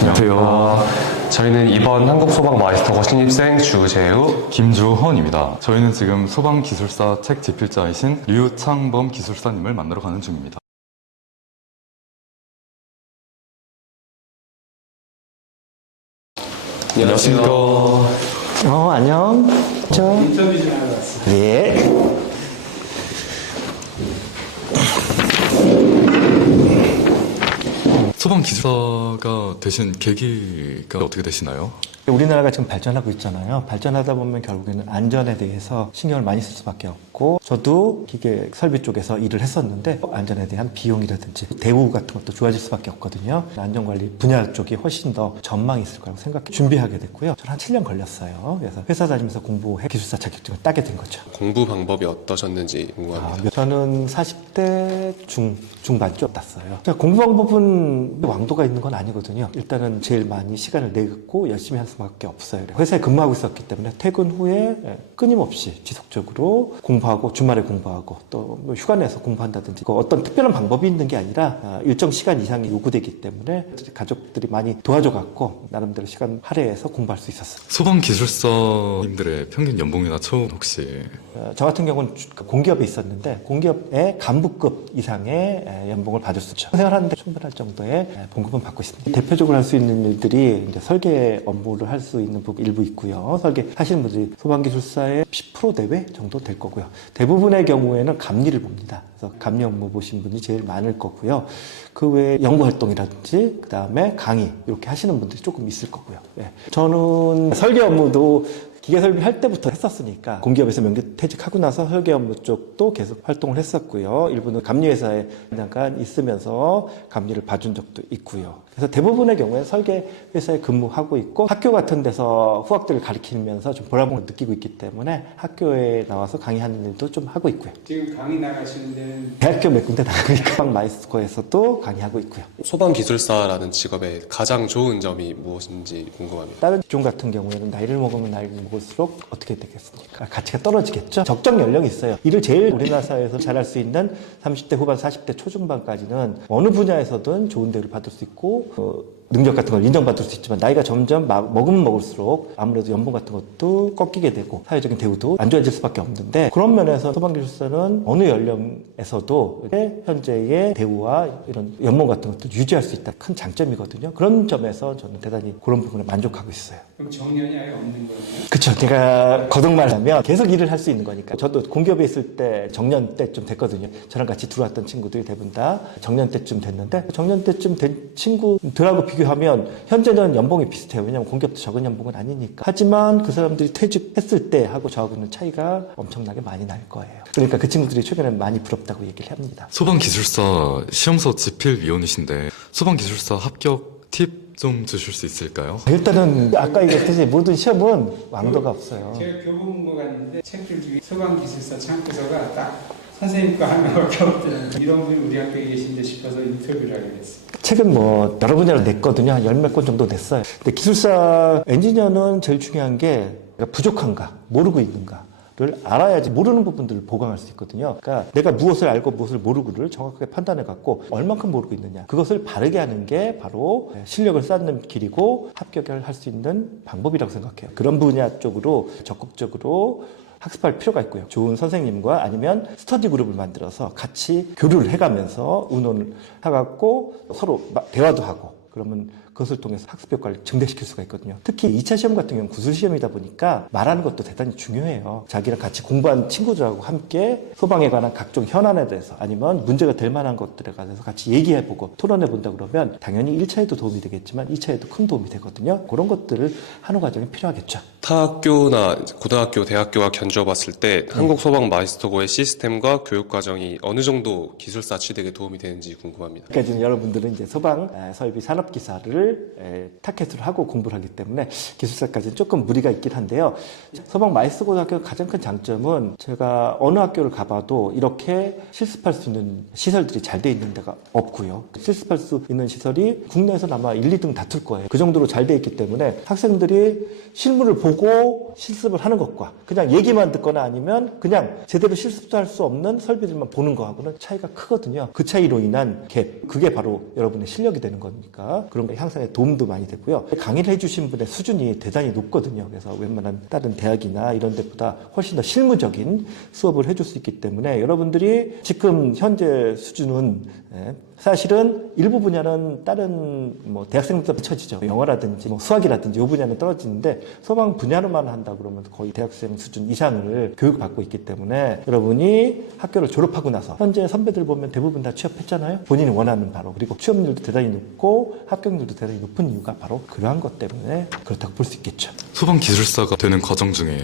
안녕하세요. 저희는 이번 한국소방마이스터고 신입생 주재우, 김주헌입니다. 저희는 지금 소방기술사 책 집필자이신 류창범 기술사님을 만나러 가는 중입니다. 안녕하십니까. 안녕. 인터뷰 좀 하러 왔어. 예. 소방기술사가 되신 계기가 어떻게 되시나요? 우리나라가 지금 발전하고 있잖아요. 발전하다 보면 결국에는 안전에 대해서 신경을 많이 쓸 수밖에 없고, 저도 기계 설비 쪽에서 일을 했었는데 안전에 대한 비용이라든지 대우 같은 것도 좋아질 수밖에 없거든요. 안전관리 분야 쪽이 훨씬 더 전망이 있을 거라고 생각해 준비하게 됐고요. 저는 한 7년 걸렸어요. 그래서 회사 다니면서 공부해 기술사 자격증을 따게 된 거죠. 공부 방법이 어떠셨는지 궁금합니다. 저는 40대 중반쯤 땄어요. 공부 방법은 왕도가 있는 건 아니거든요. 일단은 제일 많이 시간을 내고 열심히 할 수밖에 없어요. 회사에 근무하고 있었기 때문에 퇴근 후에 끊임없이 지속적으로 공부하고 주말에 공부하고 또 휴가 내서 공부한다든지 어떤 특별한 방법이 있는 게 아니라 일정 시간 이상이 요구되기 때문에 가족들이 많이 도와줘갖고 나름대로 시간 할애해서 공부할 수 있었어요. 소방기술사님들의 평균 연봉이나 처우 혹시? 저 같은 경우는 공기업에 있었는데 공기업의 간부급 이상의 연봉을 받을 수 있죠. 생활하는데 충분할 정도의 봉급은 받고 있습니다. 대표적으로 할 수 있는 일들이 이제 설계 업무를 할 수 있는 부분 일부 있고요. 설계 하시는 분들이 소방기술사의 10% 내외 정도 될 거고요. 대부분의 경우에는 감리를 봅니다. 그래서 감리 업무 보신 분이 제일 많을 거고요. 그 외에 연구활동이라든지 그 다음에 강의 이렇게 하시는 분들이 조금 있을 거고요. 저는 설계 업무도 기계 설비 할 때부터 했었으니까 공기업에서 명퇴직하고 나서 설계 업무 쪽도 계속 활동을 했었고요. 일부는 감리회사에 잠깐 있으면서 감리를 봐준 적도 있고요. 그래서 대부분의 경우에 설계 회사에 근무하고 있고 학교 같은 데서 후학들을 가르치면서 좀 보람을 느끼고 있기 때문에 학교에 나와서 강의하는 일도 좀 하고 있고요. 지금 강의 나가시는 데는 대학교 몇 군데 나가고 있고 마이스코에서도 강의하고 있고요. 소방기술사라는 직업의 가장 좋은 점이 무엇인지 궁금합니다. 다른 직종 같은 경우에는 나이를 먹으면 나이를 먹을수록 어떻게 되겠습니까? 가치가 떨어지겠죠? 적정 연령이 있어요. 일을 제일 우리나라 사회에서 잘할 수 있는 30대 후반, 40대 초중반까지는 어느 분야에서든 좋은 대우를 받을 수 있고 능력 같은 걸 인정받을 수 있지만 나이가 점점 먹으면 먹을수록 아무래도 연봉 같은 것도 꺾이게 되고 사회적인 대우도 안 좋아질 수밖에 없는데 그런 면에서 소방기술사는 어느 연령에서도 현재의 대우와 이런 연봉 같은 것도 유지할 수 있다. 큰 장점이거든요. 그런 점에서 저는 대단히 그런 부분에 만족하고 있어요. 그럼 정년이 아예 없는 거예요? 그쵸. 제가 거듭말하면 계속 일을 할 수 있는 거니까. 저도 공기업에 있을 때 정년 때쯤 됐거든요. 저랑 같이 들어왔던 친구들이 대부분 다 정년 때쯤 됐는데 정년 때쯤 된 친구들하고 비교하면 현재는 연봉이 비슷해요. 왜냐하면 공기업도 적은 연봉은 아니니까. 하지만 그 사람들이 퇴직했을 때 하고 저하고는 차이가 엄청나게 많이 날 거예요. 그러니까 그 친구들이 최근에 많이 부럽다고 얘기를 합니다. 소방기술사 시험서 집필위원이신데 소방기술사 합격 팁 좀 주실 수 있을까요? 일단은 아까 얘기했듯이 모든 시험은 왕도가 없어요. 제가 교보문고 갔는데 책들 중에 소방기술사 참고서가 딱 선생님 거 하나밖에 없더라고요. 이런 분이 우리 학교에 계신데 싶어서 인터뷰를 하게 됐어요. 책은 뭐 여러 분야로 냈거든요. 한 10몇 권 정도 냈어요. 근데 기술사 엔지니어는 제일 중요한 게 내가 부족한가, 모르고 있는가. 를 알아야지 모르는 부분들을 보강할 수 있거든요. 그러니까 내가 무엇을 알고 무엇을 모르고를 정확하게 판단해 갖고 얼만큼 모르고 있느냐 그것을 바르게 하는 게 바로 실력을 쌓는 길이고 합격을 할 수 있는 방법이라고 생각해요. 그런 분야 쪽으로 적극적으로 학습할 필요가 있고요. 좋은 선생님과 아니면 스터디 그룹을 만들어서 같이 교류를 해가면서 의논을 해갖고 서로 대화도 하고 그러면 그것을 통해서 학습 효과를 증대시킬 수가 있거든요. 특히 2차 시험 같은 경우는 구술시험이다 보니까 말하는 것도 대단히 중요해요. 자기랑 같이 공부한 친구들하고 함께 소방에 관한 각종 현안에 대해서 아니면 문제가 될 만한 것들에 관해서 같이 얘기해보고 토론해본다 그러면 당연히 1차에도 도움이 되겠지만 2차에도 큰 도움이 되거든요. 그런 것들을 하는 과정이 필요하겠죠. 타 학교나 고등학교, 대학교와 견주어 봤을 때 한국소방마이스터고의 시스템과 교육과정이 어느 정도 기술사 취득에 도움이 되는지 궁금합니다. 그러니까 지금 여러분들은 이제 소방 설비 산업기사를 타켓으로 하고 공부를 하기 때문에 기술사까지는 조금 무리가 있긴 한데요. 소방 마이스터고등학교 가장 큰 장점은 제가 어느 학교를 가봐도 이렇게 실습할 수 있는 시설들이 잘 돼 있는 데가 없고요. 실습할 수 있는 시설이 국내에서는 아마 1, 2등 다툴 거예요. 그 정도로 잘 돼 있기 때문에 학생들이 실물을 보고 실습을 하는 것과 그냥 얘기만 듣거나 아니면 그냥 제대로 실습도 할 수 없는 설비들만 보는 거하고는 차이가 크거든요. 그 차이로 인한 갭, 그게 바로 여러분의 실력이 되는 거니까 그런 거 향상 생산에 도움도 많이 되고요. 강의를 해주신 분의 수준이 대단히 높거든요. 그래서 웬만한 다른 대학이나 이런 데보다 훨씬 더 실무적인 수업을 해줄 수 있기 때문에 여러분들이 지금 현재 수준은 사실은 일부 분야는 다른 대학생들보다 미쳐지죠. 영어라든지 수학이라든지 이 분야는 떨어지는데 소방 분야로만 한다 그러면 거의 대학생 수준 이상을 교육받고 있기 때문에 여러분이 학교를 졸업하고 나서 현재 선배들 보면 대부분 다 취업했잖아요. 본인이 원하는 바로. 그리고 취업률도 대단히 높고 합격률도 대단히 높은 이유가 바로 그러한 것 때문에 그렇다고 볼 수 있겠죠. 소방 기술사가 되는 과정 중에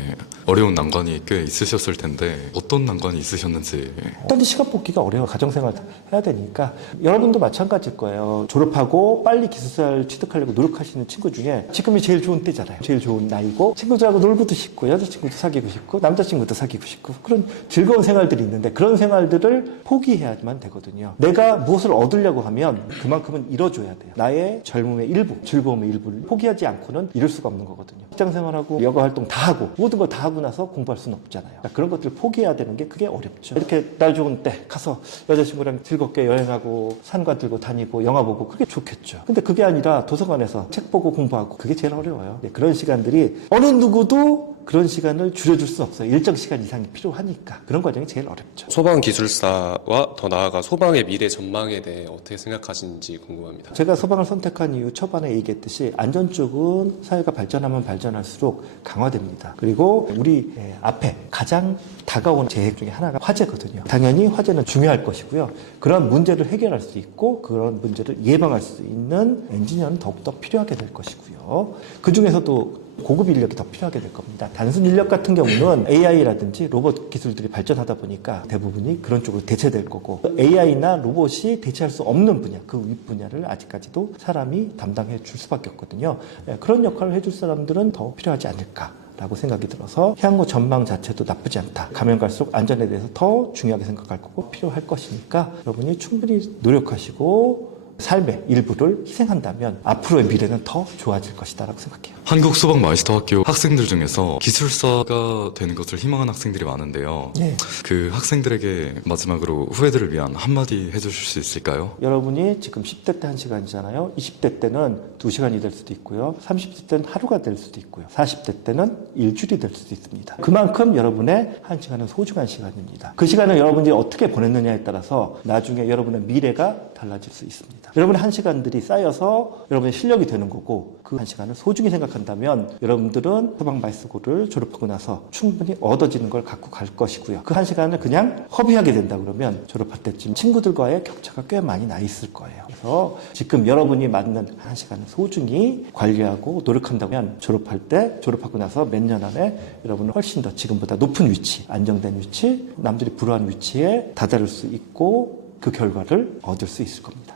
어려운 난관이 꽤 있으셨을 텐데 어떤 난관이 있으셨는지. 일단 시간 뽑기가 어려워. 가정생활 해야 되니까. 여러분도 마찬가지일 거예요. 졸업하고 빨리 기술사를 취득하려고 노력하시는 친구 중에 지금이 제일 좋은 때잖아요. 제일 좋은 나이고 친구들하고 놀고도 싶고 여자친구도 사귀고 싶고 남자친구도 사귀고 싶고 그런 즐거운 생활들이 있는데 그런 생활들을 포기해야만 되거든요. 내가 무엇을 얻으려고 하면 그만큼은 이뤄줘야 돼요. 나의 젊음의 일부, 즐거움의 일부를 포기하지 않고는 이룰 수가 없는 거거든요. 직장생활하고 여가활동 다 하고 모든 걸 다 하고 나서 공부할 수는 없잖아요. 그러니까 그런 것들을 포기해야 되는 게 그게 어렵죠. 이렇게 날 좋은 때 가서 여자친구랑 즐겁게 여행하고 산과 들고 다니고 영화 보고 그게 좋겠죠. 근데 그게 아니라 도서관에서 책 보고 공부하고 그게 제일 어려워요. 그런 시간들이 어느 누구도 그런 시간을 줄여줄 수 없어요. 일정 시간 이상이 필요하니까. 그런 과정이 제일 어렵죠. 소방기술사와 더 나아가 소방의 미래 전망에 대해 어떻게 생각하시는지 궁금합니다. 제가 소방을 선택한 이유 초반에 얘기했듯이 안전 쪽은 사회가 발전하면 발전할수록 강화됩니다. 그리고 우리 앞에 가장 다가오는 재해 중에 하나가 화재거든요. 당연히 화재는 중요할 것이고요. 그런 문제를 해결할 수 있고 그런 문제를 예방할 수 있는 엔지니어는 더욱더 필요하게 될 것이고요. 그중에서도 고급 인력이 더 필요하게 될 겁니다. 단순 인력 같은 경우는 AI라든지 로봇 기술들이 발전하다 보니까 대부분이 그런 쪽으로 대체될 거고 AI나 로봇이 대체할 수 없는 분야, 그 윗 분야를 아직까지도 사람이 담당해 줄 수밖에 없거든요. 그런 역할을 해줄 사람들은 더 필요하지 않을까. 라고 생각이 들어서 향후 전망 자체도 나쁘지 않다. 가면 갈수록 안전에 대해서 더 중요하게 생각할 거고 필요할 것이니까 여러분이 충분히 노력하시고 삶의 일부를 희생한다면 앞으로의 미래는 더 좋아질 것이다 라고 생각해요. 한국소방마이스터학교 학생들 중에서 기술사가 되는 것을 희망하는 학생들이 많은데요. 네. 그 학생들에게 마지막으로 후배들을 위한 한마디 해주실 수 있을까요? 여러분이 지금 10대 때 1시간이잖아요. 20대 때는 2시간이 될 수도 있고요. 30대 때는 하루가 될 수도 있고요. 40대 때는 일주일이 될 수도 있습니다. 그만큼 여러분의 1시간은 소중한 시간입니다. 그 시간을 여러분이 어떻게 보냈느냐에 따라서 나중에 여러분의 미래가 달라질 수 있습니다. 여러분의 1시간들이 쌓여서 여러분의 실력이 되는 거고 그 1시간을 소중히 생각한다면 여러분들은 소방마이스터고를 졸업하고 나서 충분히 얻어지는 걸 갖고 갈 것이고요. 그 1시간을 그냥 허비하게 된다 그러면 졸업할 때쯤 친구들과의 격차가 꽤 많이 나 있을 거예요. 그래서 지금 여러분이 맞는 1시간을 소중히 관리하고 노력한다면 졸업하고 나서 몇 년 안에 여러분은 훨씬 더 지금보다 높은 위치, 안정된 위치, 남들이 부러워하는 위치에 다다를 수 있고 그 결과를 얻을 수 있을 겁니다.